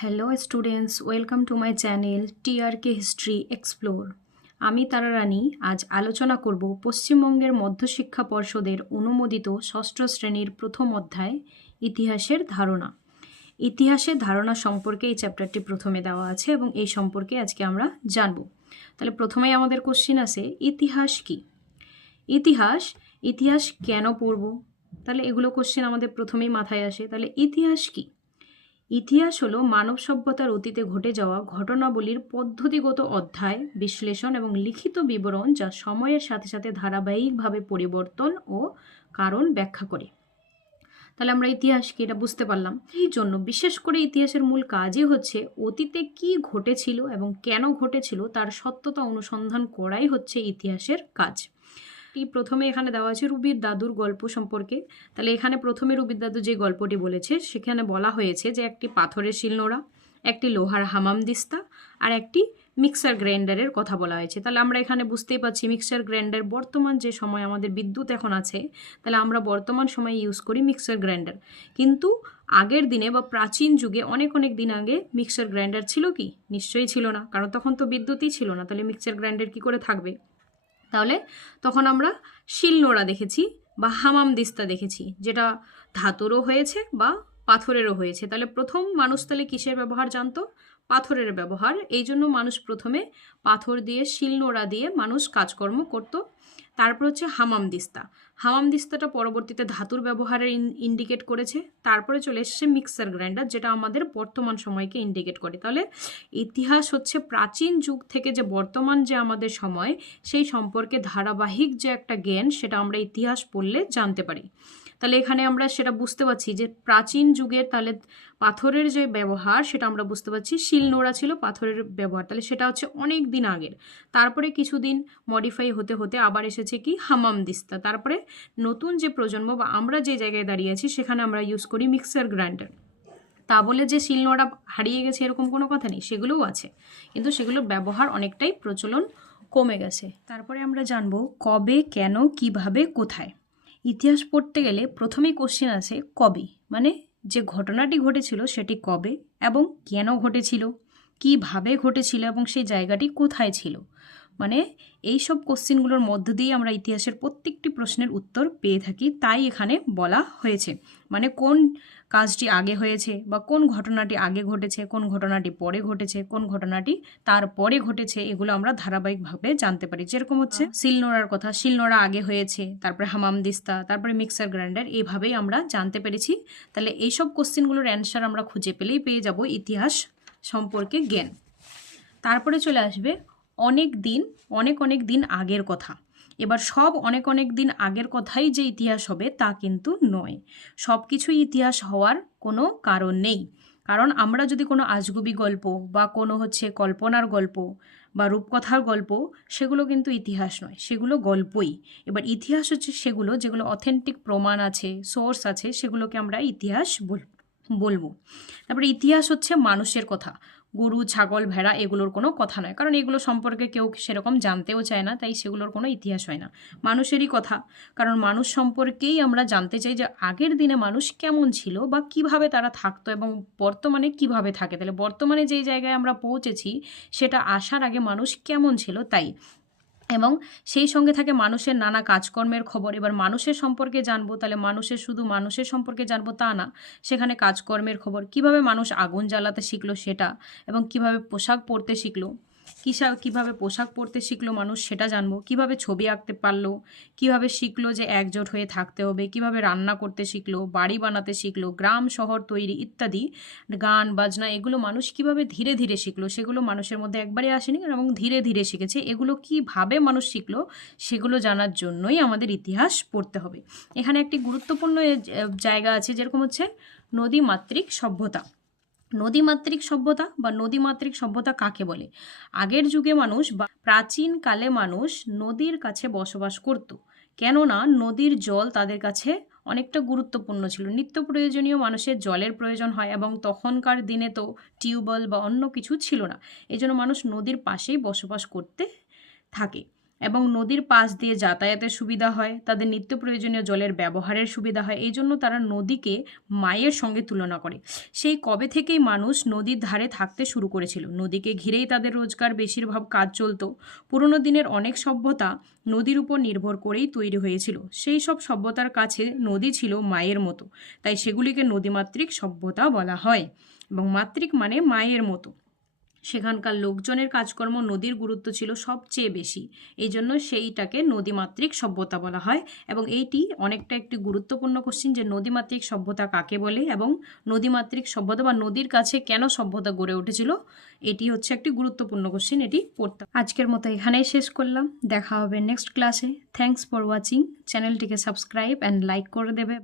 Hello students, welcome to my channel টিআরকে history explore. আমি তারা রানী আজ আলোচনা করব পশ্চিমবঙ্গের মধ্যশিক্ষা পর্ষদের অনুমোদিত ষষ্ঠ শ্রেণীর প্রথম অধ্যায় ইতিহাসের ধারণা। ইতিহাসের ধারণা সম্পর্কে এই চ্যাপ্টারটি প্রথমে দেওয়া আছে এবং এই সম্পর্কে আজকে আমরা জানব। তাহলে প্রথমেই আমাদের কোশ্চিন আসে, ইতিহাস কি? ইতিহাস ইতিহাস কেন পড়ব? তাহলে এগুলো কোশ্চেন আমাদের প্রথমেই মাথায় আসে। তাহলে ইতিহাস কি? ইতিহাস হলো মানব সভ্যতার অতীতে ঘটে যাওয়া ঘটনাবলীর পদ্ধতিগত অধ্যায়, বিশ্লেষণ এবং লিখিত বিবরণ যা সময়ের সাথে সাথে ধারাবাহিকভাবে পরিবর্তন ও কারণ ব্যাখ্যা করে। তাহলে আমরা ইতিহাসকে এটা বুঝতে পারলাম। এই জন্য বিশেষ করে ইতিহাসের মূল কাজই হচ্ছে অতীতে কি ঘটেছিল এবং কেন ঘটেছিল তার সত্যতা অনুসন্ধান করাই হচ্ছে ইতিহাসের কাজ। প্রথমে এখানে দেওয়া আছে রুবির দাদুর গল্প সম্পর্কে। তাহলে এখানে প্রথমে রুবির দাদু যে গল্পটি বলেছে সেখানে বলা হয়েছে যে একটি পাথরের শিলনোড়া, একটি লোহার হামামদিস্তা আর একটি মিক্সার গ্রাইন্ডারের কথা বলা হয়েছে। তাহলে আমরা এখানে বুঝতেই পারছি মিক্সার গ্রাইন্ডার, বর্তমান যে সময় আমাদের বিদ্যুৎ এখন আছে, তাহলে আমরা বর্তমান সময়ে ইউজ করি মিক্সার গ্রাইন্ডার। কিন্তু আগের দিনে বা প্রাচীন যুগে অনেক অনেক দিন আগে মিক্সার গ্রাইন্ডার ছিল কি? নিশ্চয়ই ছিল না, কারণ তখন তো বিদ্যুৎই ছিল না। তাহলে মিক্সার গ্রাইন্ডার কি করে থাকবে? তাহলে তখন আমরা শিলনোড়া দেখেছি বা হামামদিস্তা দেখেছি, যেটা ধাতুরও হয়েছে বা পাথরেরও হয়েছে। তাহলে প্রথম মানুষ তাহলে কিসের ব্যবহার জানতো? পাথরের ব্যবহার। এই জন্য মানুষ প্রথমে পাথর দিয়ে, শিলনোড়া দিয়ে মানুষ কাজকর্ম করত। তারপর হচ্ছে হামামদিস্তা। হামামদিস্তাটা পরবর্তীতে ধাতুর ব্যবহারের ইন্ডিকেট করেছে। তারপরে চলে এসেছে মিক্সার গ্রাইন্ডার, যেটা আমাদের বর্তমান সময়কে ইন্ডিকেট করে। তাহলে ইতিহাস হচ্ছে প্রাচীন যুগ থেকে যে বর্তমান যে আমাদের সময়, সেই সম্পর্কে ধারাবাহিক যে একটা জ্ঞান, সেটা আমরা ইতিহাস পড়লে জানতে পারি। তাহলে এখানে আমরা সেটা বুঝতে পারছি যে প্রাচীন যুগের তাহলে পাথরের যে ব্যবহার সেটা আমরা বুঝতে পারছি, শিলনোড়া ছিল পাথরের ব্যবহার, তাহলে সেটা হচ্ছে অনেক দিন আগের। তারপরে কিছুদিন মডিফাই হতে হতে আবার এসেছে কি? হামামদিস্তা। তারপরে নতুন যে প্রজন্ম বা আমরা যে জায়গায় দাঁড়িয়ে আছি সেখানে আমরা ইউজ করি মিক্সার গ্রাইন্ডার। তা বলে যে শিলনোড়া হারিয়ে গেছে এরকম কোনো কথা নেই, সেগুলোও আছে, কিন্তু সেগুলোর ব্যবহার অনেকটাই প্রচলন কমে গেছে। তারপরে আমরা জানবো কবে, কেন, কিভাবে, কোথায়। ইতিহাস পড়তে গেলে প্রথমেই কোশ্চেন আছে কবে, মানে যে ঘটনাটি ঘটেছিল সেটি কবে এবং কেন ঘটেছিল, কিভাবে ঘটেছিল এবং সেই জায়গাটি কোথায় ছিল। মানে এই সব কোশ্চেনগুলোর মধ্য দিয়ে আমরা ইতিহাসের প্রত্যেকটি প্রশ্নের উত্তর পেয়ে থাকি, তাই এখানে বলা হয়েছে। মানে কোন কাজটি আগে হয়েছে বা কোন ঘটনাটি আগে ঘটেছে, কোন ঘটনাটি পরে ঘটেছে, কোন ঘটনাটি তারপরে ঘটেছে, এগুলো আমরা ধারাবাহিকভাবে জানতে পারি। যেরকম হচ্ছে শিলনোড়ার কথা, শিলনোড়া আগে হয়েছে, তারপরে হামামদিস্তা, তারপরে মিক্সার গ্রাইন্ডার, এইভাবেই আমরা জানতে পেরেছি। তাহলে এইসব কোশ্চেনগুলোর অ্যান্সার আমরা খুঁজে পেলেই পেয়ে যাব ইতিহাস সম্পর্কে জ্ঞান। তারপরে চলে আসবে অনেক দিন, অনেক অনেক দিন আগের কথা। এবার সব অনেক অনেক দিন আগের কথাই যে ইতিহাস হবে তা কিন্তু নয়। সব কিছুই ইতিহাস হওয়ার কোনো কারণ নেই। কারণ আমরা যদি কোনো আজগুবি গল্প বা কোনো হচ্ছে কল্পনার গল্প বা রূপকথার গল্প, সেগুলো কিন্তু ইতিহাস নয়, সেগুলো গল্পই। এবার ইতিহাস হচ্ছে সেগুলো যেগুলো অথেন্টিক প্রমাণ আছে, সোর্স আছে, সেগুলোকে আমরা ইতিহাস বলবো। তারপরে ইতিহাস হচ্ছে মানুষের কথা, গরু, ছাগল, ভেড়া এগুলোর কোনো কথা নয়, কারণ এগুলো সম্পর্কে কেউ সেরকম জানতেও চায় না, তাই সেগুলোর কোনো ইতিহাস হয় না। মানুষেরই কথা, কারণ মানুষ সম্পর্কেই আমরা জানতে চাই যে আগের দিনে মানুষ কেমন ছিল বা কিভাবে তারা থাকতো এবং বর্তমানে কিভাবে থাকে। তাহলে বর্তমানে যেই জায়গায় আমরা পৌঁছেছি সেটা আসার আগে মানুষ কেমন ছিল, তাই। এবং সেই সঙ্গে থাকে মানুষের নানা কাজকর্মের খবর। এবার মানুষের সম্পর্কে জানবো, তাহলে শুধু মানুষের সম্পর্কে জানবো তা না, সেখানে কাজকর্মের খবর, কিভাবে মানুষ আগুন জ্বালাতে শিখলো সেটা, এবং কিভাবে পোশাক পরতে শিখলো, কিভাবে পোশাক পরতে শিখলো মানুষ সেটা জানবো, কিভাবে ছবি আঁকতে পারলো, কিভাবে শিখলো যে একজোট হয়ে থাকতে হবে, কিভাবে রান্না করতে শিখলো, বাড়ি বানাতে শিখলো, গ্রাম শহর তৈরি ইত্যাদি, গান বাজনা, এগুলো মানুষ কিভাবে ধীরে ধীরে শিখলো, সেগুলো মানুষের মধ্যে একবারে আসেনি এবং ধীরে ধীরে শিখেছে। এগুলো কিভাবে মানুষ শিখলো সেগুলো জানার জন্যই আমাদের ইতিহাস পড়তে হবে। এখানে একটি গুরুত্বপূর্ণ জায়গা আছে, যেরকম হচ্ছে নদীমাতৃক সভ্যতা। নদীমাতৃক সভ্যতা বা নদীমাতৃক সভ্যতা কাকে বলে? আগের যুগে মানুষ বা প্রাচীনকালে মানুষ নদীর কাছে বসবাস করত, কেননা নদীর জল তাদের কাছে অনেকটা গুরুত্বপূর্ণ ছিল। নিত্য প্রয়োজনীয় মানুষের জলের প্রয়োজন হয় এবং তখনকার দিনে তো টিউবওয়েল বা অন্য কিছু ছিল না, এই জন্য মানুষ নদীর পাশেই বসবাস করতে থাকে। এবং নদীর পাশ দিয়ে যাতায়াতের সুবিধা হয়, তাদের নিত্য প্রয়োজনীয় জলের ব্যবহারের সুবিধা হয়। এই জন্য তারা নদীকে মায়ের সঙ্গে তুলনা করে। সেই কবে থেকেই মানুষ নদীর ধারে থাকতে শুরু করেছিল, নদীকে ঘিরেই তাদের রোজগার বেশিরভাগ কাজ চলতো। পুরনো দিনের অনেক সভ্যতা নদীর উপর নির্ভর করেই তৈরি হয়েছিল। সেই সব সভ্যতার কাছে নদী ছিল মায়ের মতো, তাই সেগুলিকে নদীমাতৃক সভ্যতা বলা হয়। এবং মাতৃক মানে মায়ের মতো। সেখানকার লোকজনের কাজকর্ম নদীর গুরুত্ব ছিল সবচেয়ে বেশি, এই জন্য সেইটাকে নদীমাতৃক সভ্যতা বলা হয়। এবং এইটি অনেকটা একটি গুরুত্বপূর্ণ কোশ্চিন যে নদীমাতৃক সভ্যতা কাকে বলে এবং নদীমাতৃক সভ্যতা বা নদীর কাছে কেন সভ্যতা গড়ে উঠেছিল, এটি হচ্ছে একটি গুরুত্বপূর্ণ কোশ্চিন, এটি পড়তে। আজকের মতো এখানেই শেষ করলাম, দেখা হবে নেক্সট ক্লাসে। Thanks for watching. চ্যানেলটিকে সাবস্ক্রাইব অ্যান্ড লাইক করে দেবে।